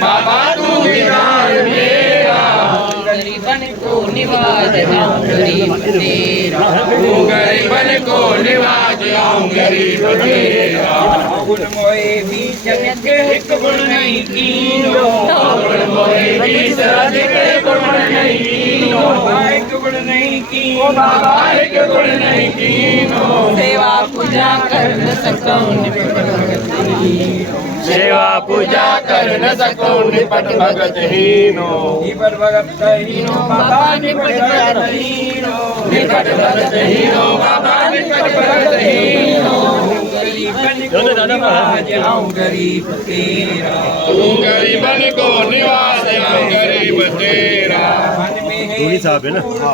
बाबा तू दीदार मेरा, गरीबन को निवाज आऊं गरीब तेरा, गरीबन को निवाज आऊं गरीब तेरा। गुण मोए बीच के एक गुण नहीं कीनो, गुण मोए बीच के गुण नहीं कीनो, एक गुण नहीं कीनो, बाबा एक गुण नहीं कीनो। सेवा पूजा कर न सकूं निपट भगत हीनो, सेवा पूजा कर न सकूं निपट भगत हीनो, निपट भगत हीनो बाबा निपट भगत हीनो, निपट भगत हीनो बाबा निपट भगत हीनो। गरीबन को निवाज आऊं गरीब तेरा, गरीबन को निवाज आऊं गरीब तेरा। मन में है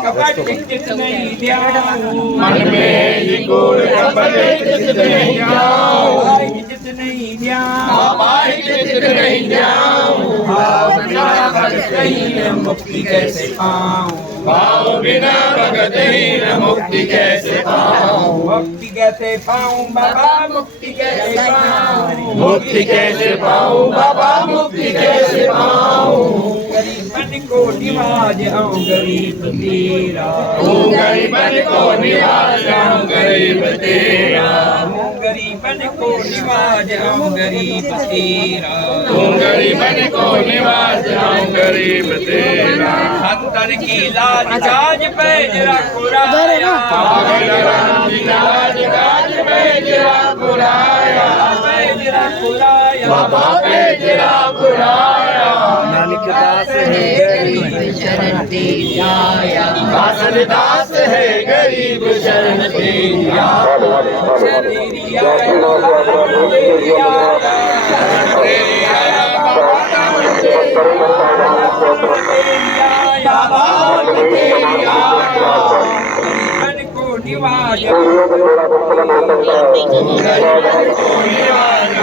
कपट चित नहीं ध्याऊं, मन में है कूड़ कपट चित नहीं ध्याऊं, चित नहीं ध्याऊं बाबा चित नहीं ध्याऊं। भाव बिना भगत हीन मुक्ति कैसे पाऊं, भाव बिना भगत हीन मुक्ति कैसे पाऊं, मुक्ति कैसे पाऊं बाबा मुक्ति कैसे पाऊं, मुक्ति कैसे पाऊं बाबा मुक्ति कैसे पाऊं। गरीबन को निवाज आऊं गरीब तेरा, गरीबन को निवाज आऊं गरीब तेरा, गरीबन को निवाज आऊं गरीब तेरा, गरीबन को निवाज आऊं गरीब तेरा। अंतर की लाज गाज पे जरा कुराया, लाज गाज पे जरा कुराया, पे जरा कुराया बाबा पे जरा कुराया। नानक दास है गरीब शरण तेरी आया, दासन दास है गरीब शरण तेरी आया, तेरी आया तेरी आया तेरी आया बाबा तेरी आया। गरीबन को निवाज